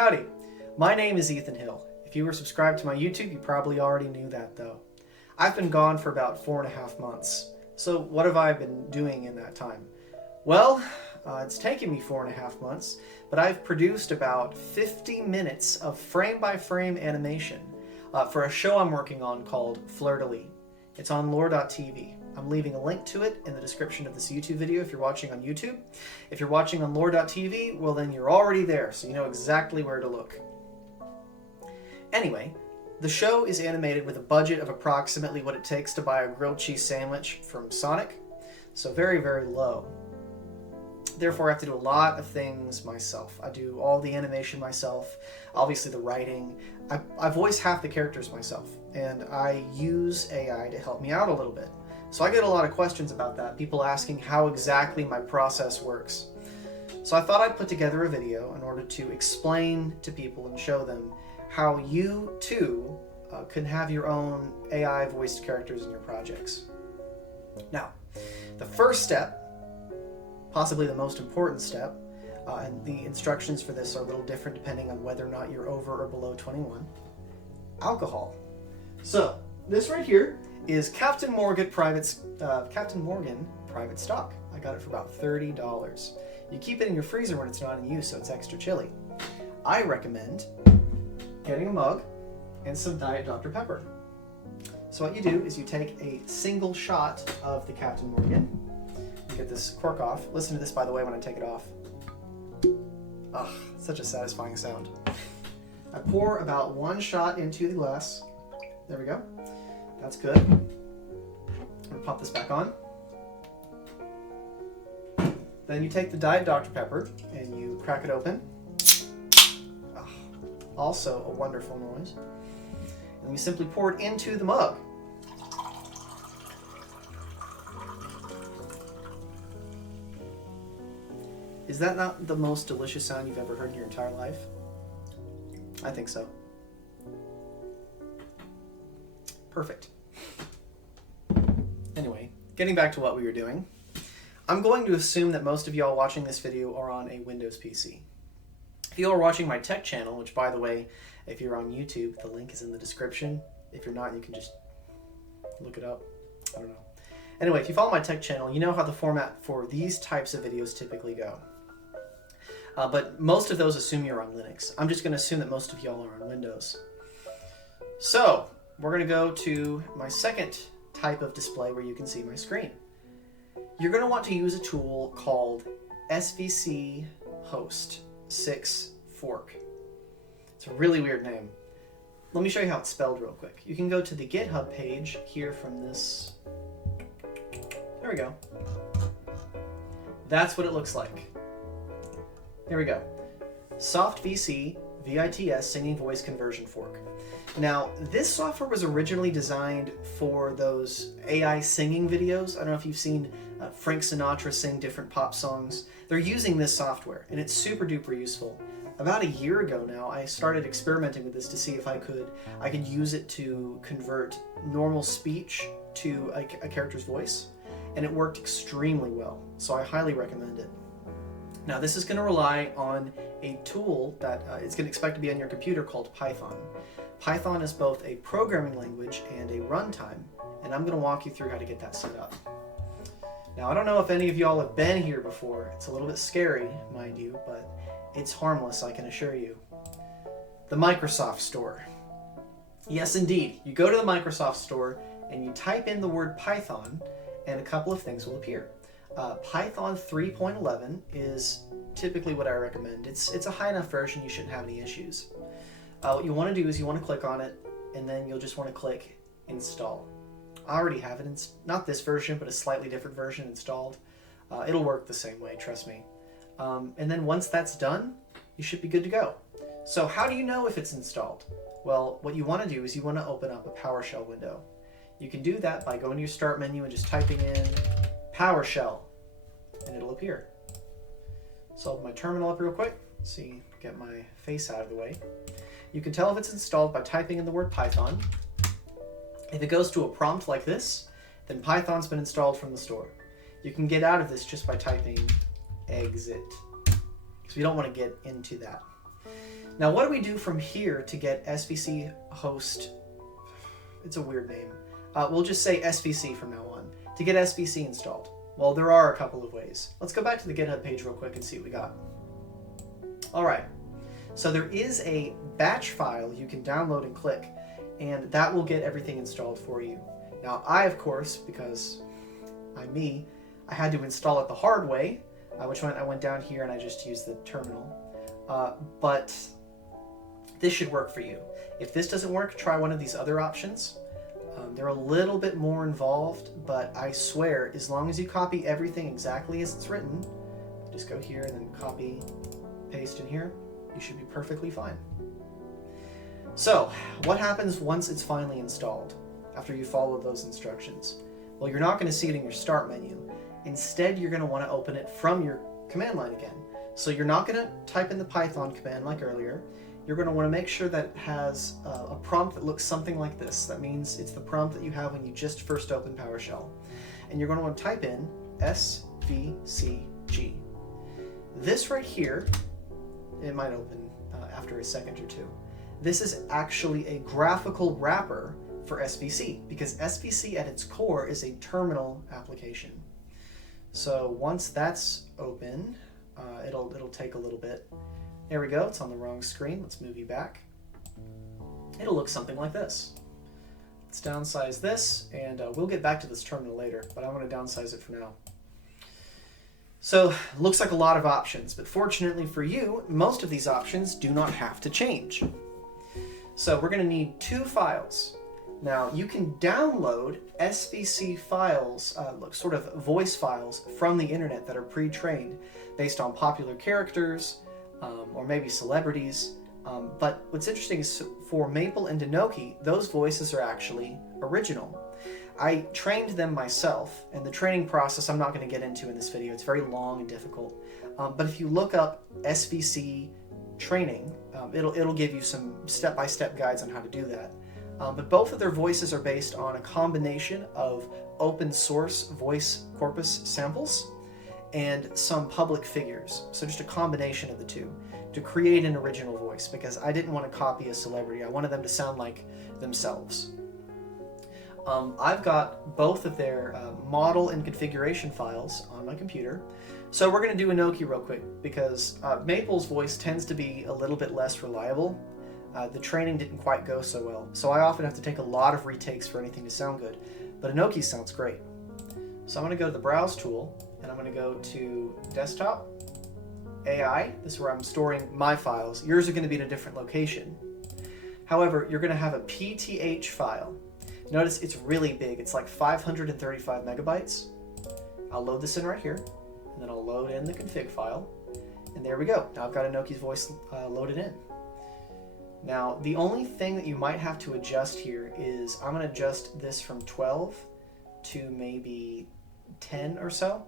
Howdy, my name is Ethan Hill. If you were subscribed to my YouTube, you probably already knew that though. I've been gone for about 4.5 months. So what have I been doing in that time? Well, it's taken me 4.5 months, but I've produced about 50 minutes of frame-by-frame animation for a show I'm working on called Fleur de Lis. It's on lore.tv. I'm leaving a link to it in the description of this YouTube video if you're watching on YouTube. If you're watching on lore.tv, well then you're already there, so you know exactly where to look. Anyway, the show is animated with a budget of approximately what it takes to buy a grilled cheese sandwich from Sonic, so very, very low. Therefore, I have to do a lot of things myself. I do all the animation myself, obviously the writing. I voice half the characters myself, and I use AI to help me out a little bit. So I get a lot of questions about that, people asking how exactly my process works. So I thought I'd put together a video in order to explain to people and show them how you too can have your own AI voiced characters in your projects. Now, the first step, possibly the most important step, and the instructions for this are a little different depending on whether or not you're over or below 21, alcohol. So this right here is Captain Morgan private stock. I got it for about $30. You keep it in your freezer when it's not in use so it's extra chilly. I recommend getting a mug and some Diet Dr. Pepper. So what you do is you take a single shot of the Captain Morgan. You get this cork off. Listen to this, by the way, when I take it off. Ah, such a satisfying sound. I pour about 1 shot into the glass. There we go. That's good. I'm gonna pop this back on. Then you take the Diet Dr. Pepper and you crack it open. Ah, also a wonderful noise. And you simply pour it into the mug. Is that not the most delicious sound you've ever heard in your entire life? I think so. Perfect. Anyway, getting back to what we were doing, I'm going to assume that most of y'all watching this video are on a Windows PC. If you are watching my tech channel, which by the way, if you're on YouTube, the link is in the description. If you're not, you can just look it up. I don't know. Anyway, if you follow my tech channel, you know how the format for these types of videos typically go. But most of those assume you're on Linux. I'm just going to assume that most of y'all are on Windows. So, we're going to go to my second type of display where you can see my screen. You're going to want to use a tool called SVC Host 6 Fork. It's a really weird name. Let me show you how it's spelled real quick. You can go to the GitHub page here from this. There we go. That's what it looks like. Here we go. Soft VC VITS Singing Voice Conversion Fork. Now, this software was originally designed for those AI singing videos. I don't know if you've seen Frank Sinatra sing different pop songs. They're using this software, and it's super duper useful. About a year ago now, I started experimenting with this to see if I could use it to convert normal speech to a character's voice, and it worked extremely well. So I highly recommend it. Now, this is going to rely on a tool that it's going to expect to be on your computer called Python. Python is both a programming language and a runtime, and I'm going to walk you through how to get that set up. Now, I don't know if any of y'all have been here before. It's a little bit scary, mind you, but it's harmless, I can assure you. The Microsoft Store. Yes, indeed. You go to the Microsoft Store and you type in the word Python, and a couple of things will appear. Python 3.11 is typically what I recommend. It's a high enough version, you shouldn't have any issues. What you want to do is you want to click on it, and then you'll just want to click Install. I already have it, not this version, but a slightly different version installed. It'll work the same way, trust me. And then once that's done, you should be good to go. So how do you know if it's installed? Well, what you want to do is you want to open up a PowerShell window. You can do that by going to your Start menu and just typing in PowerShell, and it'll appear. So I'll open my terminal up real quick. See, get my face out of the way. You can tell if it's installed by typing in the word Python. If it goes to a prompt like this, then Python's been installed from the store. You can get out of this just by typing exit, because we don't want to get into that. Now, what do we do from here to get SVC host? It's a weird name. We'll just say SVC from now on. To get SVC installed, well, there are a couple of ways. Let's go back to the GitHub page real quick and see what we got. All right. So there is a batch file you can download and click, and that will get everything installed for you. Now, I, of course, because I'm me, I had to install it the hard way, which meant I went down here and I just used the terminal. But this should work for you. If this doesn't work, try one of these other options. They're a little bit more involved, but I swear, as long as you copy everything exactly as it's written, just go here and then copy, paste in here, you should be perfectly fine. So, what happens once it's finally installed, after you follow those instructions? Well, you're not going to see it in your start menu. Instead, you're going to want to open it from your command line again. So you're not going to type in the Python command like earlier. You're going to want to make sure that it has a prompt that looks something like this. That means it's the prompt that you have when you just first open PowerShell. And you're going to want to type in svcg. This right here, it might open after a second or two. This is actually a graphical wrapper for SVC, because SVC at its core is a terminal application. So once that's open, it'll take a little bit. There we go, it's on the wrong screen. Let's move you back. It'll look something like this. Let's downsize this, and we'll get back to this terminal later, but I want to downsize it for now. So, looks like a lot of options, but fortunately for you, most of these options do not have to change. So we're going to need 2 files. Now, you can download SVC files, sort of voice files, from the internet that are pre-trained based on popular characters, or maybe celebrities. But what's interesting is for Maple and Enoki, those voices are actually original. I trained them myself, and the training process I'm not going to get into in this video. It's very long and difficult. But if you look up SVC training, it'll give you some step-by-step guides on how to do that. But both of their voices are based on a combination of open source voice corpus samples and some public figures. So just a combination of the two to create an original voice, because I didn't want to copy a celebrity. I wanted them to sound like themselves. I've got both of their model and configuration files on my computer. So we're going to do Enoki real quick, because Maple's voice tends to be a little bit less reliable. The training didn't quite go so well, so I often have to take a lot of retakes for anything to sound good. But Enoki sounds great. So I'm going to go to the Browse tool, and I'm going to go to Desktop, AI. This is where I'm storing my files. Yours are going to be in a different location. However, you're going to have a PTH file. Notice it's really big. It's like 535 megabytes. I'll load this in right here, and then I'll load in the config file. And there we go. Now I've got Enoki's voice loaded in. Now, the only thing that you might have to adjust here is I'm going to adjust this from 12 to maybe 10 or so.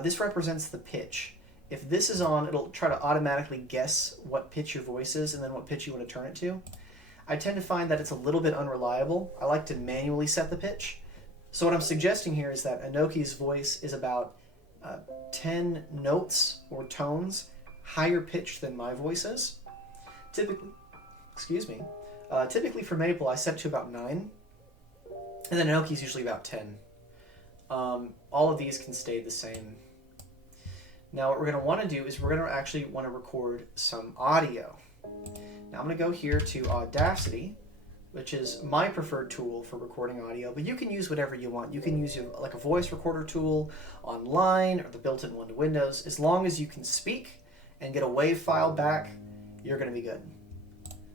This represents the pitch. If this is on, it'll try to automatically guess what pitch your voice is and then what pitch you want to turn it to. I tend to find that it's a little bit unreliable. I like to manually set the pitch. So what I'm suggesting here is that Enoki's voice is about 10 notes or tones higher pitched than my voice is. Typically for Maple, I set to about 9, and then Enoki's usually about 10. All of these can stay the same. Now what we're going to want to do is we're going to actually want to record some audio. Now I'm going to go here to Audacity, which is my preferred tool for recording audio, but you can use whatever you want. You can use like a voice recorder tool online or the built-in one to Windows. As long as you can speak and get a WAV file back, you're going to be good.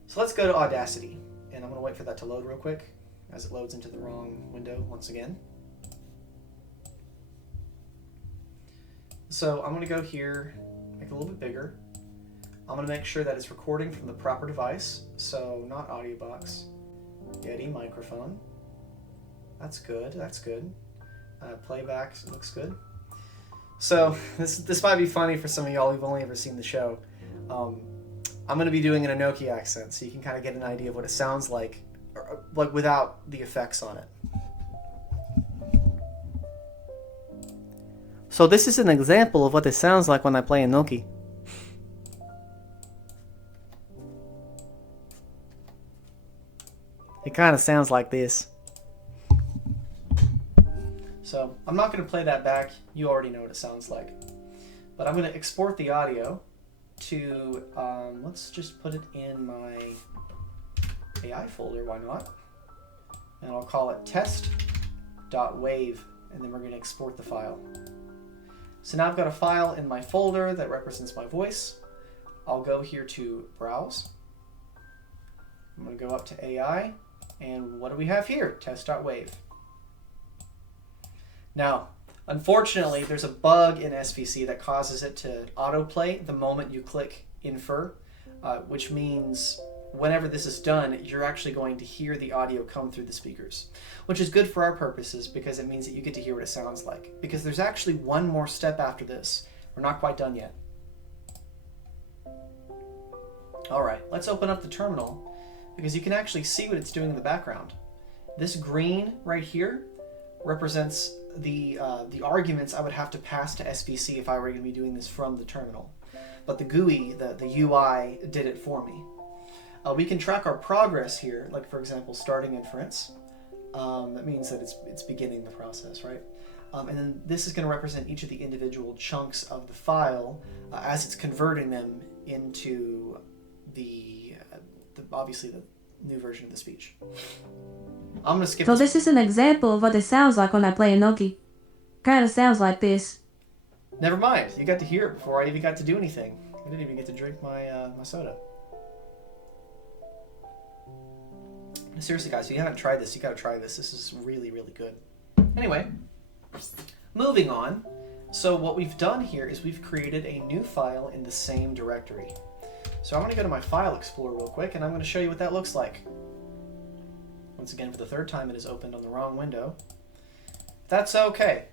So let's go to Audacity, and I'm going to wait for that to load real quick as it loads into the wrong window once again. So I'm going to go here, make it a little bit bigger. I'm going to make sure that it's recording from the proper device, so not audio box. Yeti microphone. That's good, that's good. Playback looks good. So this might be funny for some of y'all who've only ever seen the show. I'm going to be doing an Enoki accent, so you can kind of get an idea of what it sounds like without the effects on it. So this is an example of what it sounds like when I play Enoki. It kind of sounds like this. So I'm not going to play that back. You already know what it sounds like. But I'm going to export the audio to, let's just put it in my AI folder, why not? And I'll call it test.wave, and then we're going to export the file. So now I've got a file in my folder that represents my voice. I'll go here to Browse. I'm going to go up to AI, and what do we have here? Test.wave. Now, unfortunately, there's a bug in SVC that causes it to autoplay the moment you click Infer, which means whenever this is done, you're actually going to hear the audio come through the speakers, which is good for our purposes because it means that you get to hear what it sounds like. Because there's actually one more step after this. We're not quite done yet. All right, let's open up the terminal because you can actually see what it's doing in the background. This green right here represents the arguments I would have to pass to SVC if I were going to be doing this from the terminal. But the GUI, the UI, did it for me. We can track our progress here, like for example, starting inference. That means that it's beginning the process, right? And then this is going to represent each of the individual chunks of the file as it's converting them into obviously the new version of the speech. I'm going to skip So this is an example of what it sounds like when I play a Noki. Kinda sounds like this. Never mind, you got to hear it before I even got to do anything. I didn't even get to drink my soda. Seriously guys, if you haven't tried this, you gotta try this. This is really, really good. Anyway, moving on. So what we've done here is we've created a new file in the same directory. So I'm gonna go to my File Explorer real quick and I'm gonna show you what that looks like. Once again, for the third time, it is opened on the wrong window. That's okay.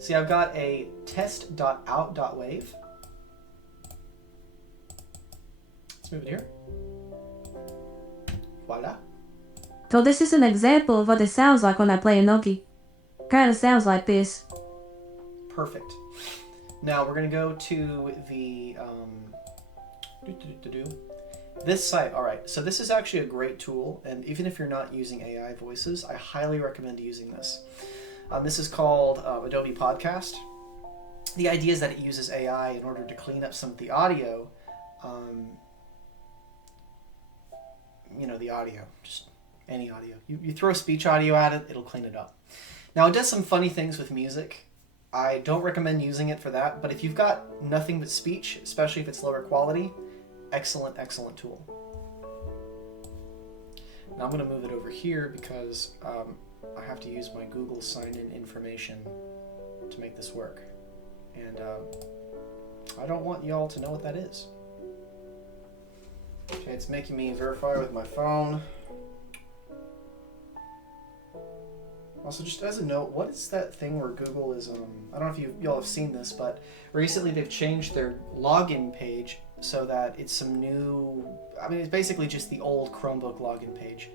See, I've got a test.out.wave. Let's move it here. Voila. So this is an example of what it sounds like when I play a Noki. Kinda sounds like this. Perfect. Now we're going to go to the this site. All right, so this is actually a great tool, and even if you're not using AI voices, I highly recommend using this. This is called Adobe Podcast. The idea is that it uses AI in order to clean up some of the audio. The audio, just any audio. You throw speech audio at it, it'll clean it up. Now, it does some funny things with music. I don't recommend using it for that, but if you've got nothing but speech, especially if it's lower quality, excellent, excellent tool. Now I'm going to move it over here because I have to use my Google sign-in information to make this work. And I don't want y'all to know what that is. Okay, it's making me verify with my phone. Also, just as a note, what is that thing where Google is, I don't know if y'all have seen this, but recently they've changed their login page so that it's some new, it's basically just the old Chromebook login page.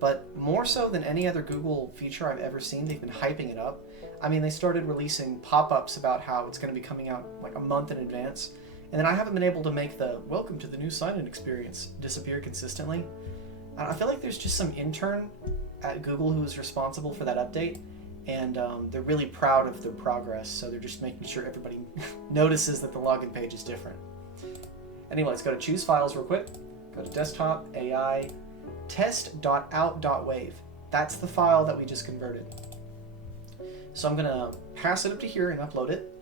But more so than any other Google feature I've ever seen, they've been hyping it up. They started releasing pop-ups about how it's going to be coming out like a month in advance. And then I haven't been able to make the welcome to the new sign-in experience disappear consistently. I feel like there's just some intern at Google who is responsible for that update, and they're really proud of their progress, so they're just making sure everybody notices that the login page is different. Anyway, let's go to Choose Files real quick. Go to Desktop, AI, test.out.wave. That's the file that we just converted. So I'm going to pass it up to here and upload it,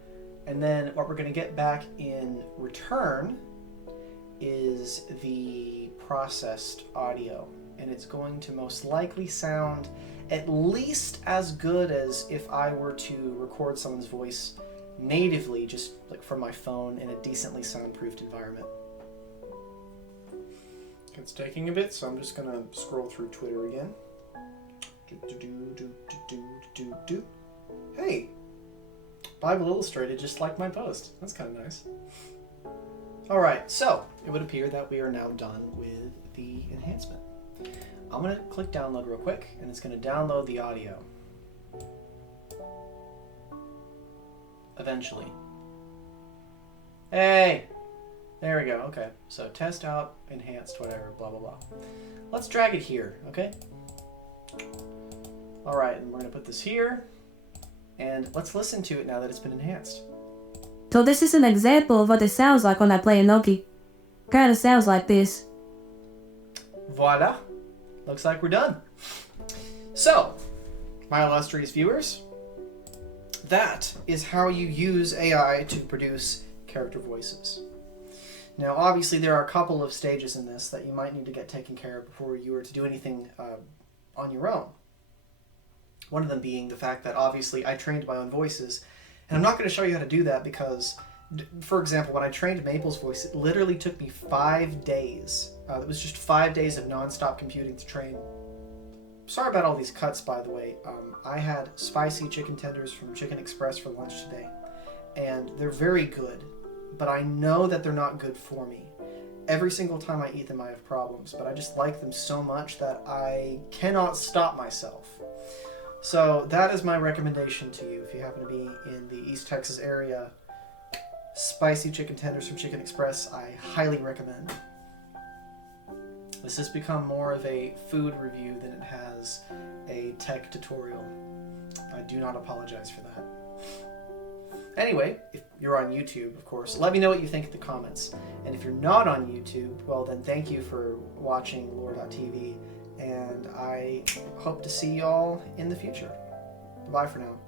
and then what we're going to get back in return is the processed audio. And it's going to most likely sound at least as good as if I were to record someone's voice natively, just like from my phone in a decently soundproofed environment. It's taking a bit, so I'm just going to scroll through Twitter again. Hey! Bible Illustrated just liked my post. That's kind of nice. Alright, so it would appear that we are now done with the enhancement. I'm going to click download real quick, and it's going to download the audio. Eventually. Hey! There we go. Okay. So test out, enhanced, whatever, blah, blah, blah. Let's drag it here, okay? All right, and we're going to put this here. And let's listen to it now that it's been enhanced. So this is an example of what it sounds like when I play a Noki. Kinda sounds like this. Voila. Looks like we're done. So, my illustrious viewers, that is how you use AI to produce character voices. Now, obviously, there are a couple of stages in this that you might need to get taken care of before you were to do anything on your own. One of them being the fact that, obviously, I trained my own voices. And I'm not going to show you how to do that because, for example, when I trained Maple's voice, it literally took me 5 days. It was just 5 days of nonstop computing to train. Sorry about all these cuts, by the way. I had spicy chicken tenders from Chicken Express for lunch today. And they're very good. But I know that they're not good for me. Every single time I eat them, I have problems. But I just like them so much that I cannot stop myself. So that is my recommendation to you if you happen to be in the East Texas area. Spicy chicken tenders from Chicken Express, I highly recommend. This has become more of a food review than it has a tech tutorial. I do not apologize for that. Anyway, if you're on YouTube, of course, let me know what you think in the comments. And if you're not on YouTube, well then thank you for watching lore.tv. And I hope to see y'all in the future. Bye for now.